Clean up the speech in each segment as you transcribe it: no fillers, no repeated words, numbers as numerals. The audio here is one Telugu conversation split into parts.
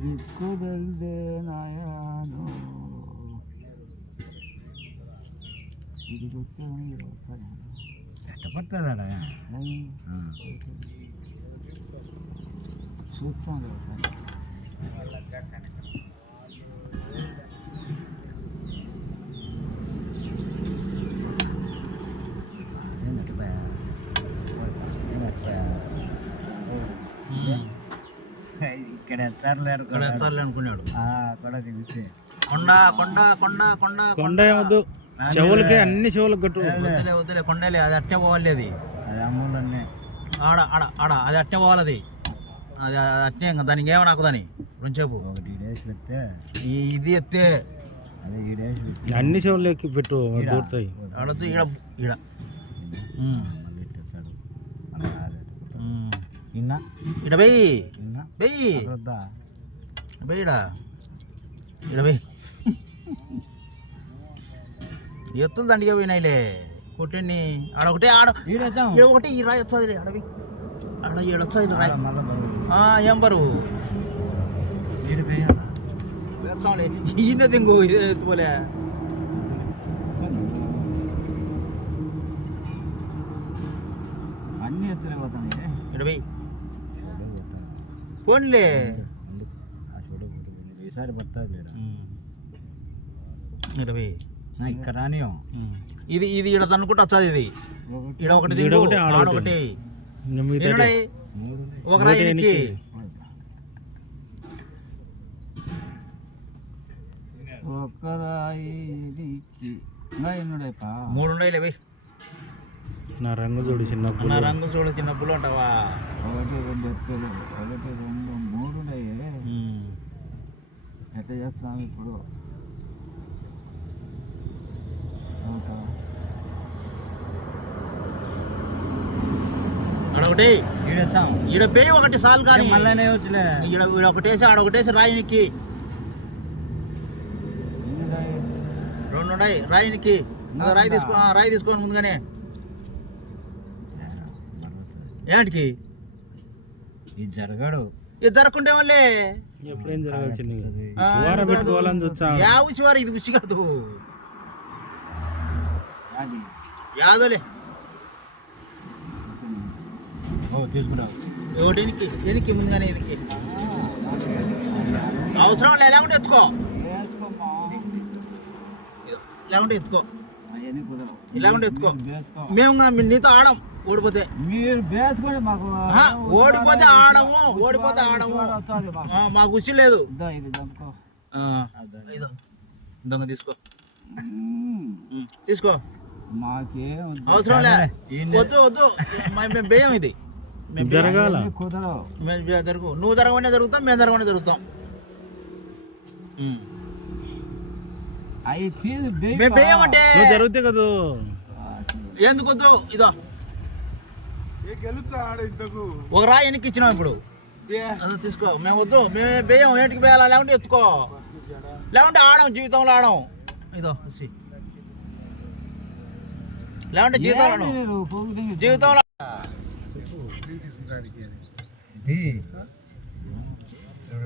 ದಿಕ್ಕುದಲ್ದೆ ನಾಯಾನು ఇది పడుతుందా చూస్తాం కదా సార్ ఇక్కడ ఎత్తారులే అనుకున్నాడు అక్కడ దిగితే కొండ కొండ కొండ కొండ కొండ ఏమొద్దు చెవులకి అన్ని చెవులకు కట్టు వద్దులే వద్దులే కొండలే అది అట్టే పోవాలి అది అది అమ్ములన్నీ ఆడ ఆడ ఆడ అది అట్టే పోవాలి అది అది అట్టే ఇంకా దానికి ఏమో నాకు దాని కొంచెంసేపు ఒకటి ఇది ఎత్తే అదే అన్ని చెవులకి పెట్టు దూరుతాయి ఆడద్దు ఈడ ఈడ ఇడ వెయ్యి వెయ్యి వెయ్యిడా ఇడ వెయ్యి ఎత్తులు దండిగా పోయినాయిలే కొట్టండి ఆడొకటే ఆడ ఒకటి ఈ రాయి వస్తుంది అడవి ఆడ ఏడొస్తుంది రాయి ఏం బరువు వేస్తాంలే ఈయన తింగు ఎత్తుకోలే అన్ని ఎత్తులే పోతాయి ఇడవి పోన్లే ఈసారి పడతాయి ఇడవి ఇక్కడ రానియం ఇది ఇది ఈడ అనుకుంటే వచ్చాది ఇది ఈడ ఒకటి ఆడొకటి ఒక రాయికి ఒక రాయికి మూడు ఉన్నాయి లేవి నా రంగు చూడు చిన్న చిన్నప్పుడు అంటావా ఒకటి రెండు ఎత్తులు ఒకటి రెండు మూడు ఉన్నాయి ఎట్లా చేస్తాం ఇప్పుడు అడొకటి ఈడ పేయి ఒకటి సాల్ కానీ ఈడ ఒకటేసి ఆడొకటేసి రాయినికి రెండు ఉన్నాయి రాయినికి రాయి తీసుకోని ముందుగానే ఏంటికి ఇది జరగడు ఇది జరగకుంటే వాళ్ళే ఎప్పుడేం జరగాల్సింది శివారు ఇది ఉసి కాదు యాదోలే తీసుకున్నావు ఒకటి ఎనికి ముందుగానే ఎనికి అవసరం లేకుంటే ఎత్తుకో లేకుంటే ఎత్తుకో ఇలాగుంటే ఎత్తుకో మేము నీతో ఆడం ఓడిపోతే మీరు వేసుకొని మాకు ఓడిపోతే ఆడము మాకు ఉసి లేదు దొంగ తీసుకో మాకేం అవసరం లే వద్దు మేము భయం ఇది జరుగు నువ్వు జరగనే జరుగుతాం మేము జరగనే జరుగుతాం మేము భయం అంటే జరుగుతాయి కదా ఎందుకు వద్దు ఇదో ఒక రాయి వెనక్కి ఇచ్చినాం ఇప్పుడు తీసుకో మేము వద్దు మేమే భయం ఏంటికి వేయాలా లేకుంటే ఎత్తుకో లేకుంటే ఆడం జీవితంలో ఆడం ఇదో లేకుంటే జీవితంలో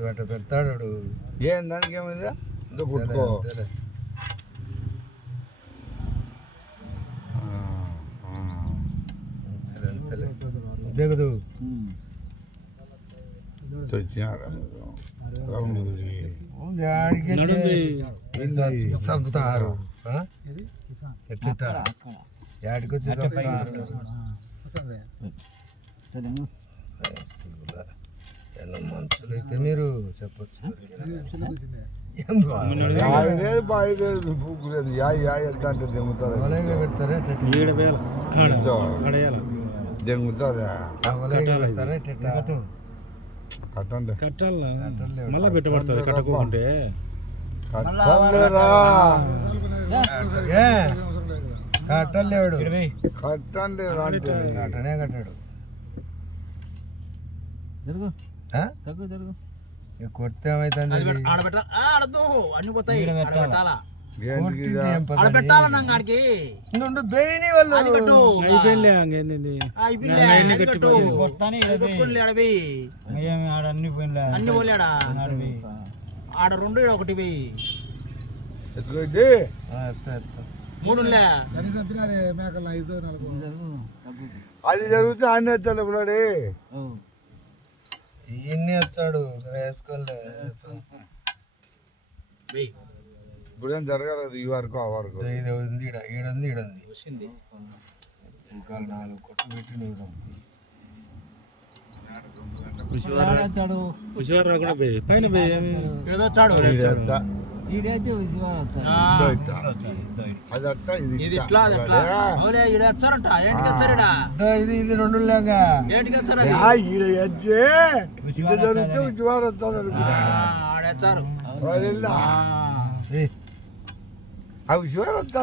గంట పెడతాడు ఏం దానికి ఏమైందా పుట్టుకో దిగదు చంపుతారు యాడికి వచ్చి మనుషులు అయితే మీరు చెప్పచ్చు కట్టాలి మళ్ళా పెట్టబడుతుంది కట్టకుంటే కట్టలేడు కట్టనే కట్టాడు జరుగు తగ్గు జరుగు కొడితే ఏమైతుంది అన్ని పోతాయి పెట్టాలా ఆడ రెండు ఒకటి మూడు అది జరుగుతుంది అన్ని వచ్చాడు ఇవన్నీ వచ్చాడు వేసుకోలే ఇప్పుడు ఏం జరగలేదు ఈ వరకు ఆ వరకు ఇది ఉంది ఈడుంది ఈడుంది ఇంకా 4 కొట్టు పెట్టి పైన ఇది ఇది 2 లేగా అవి చూడ వస్తా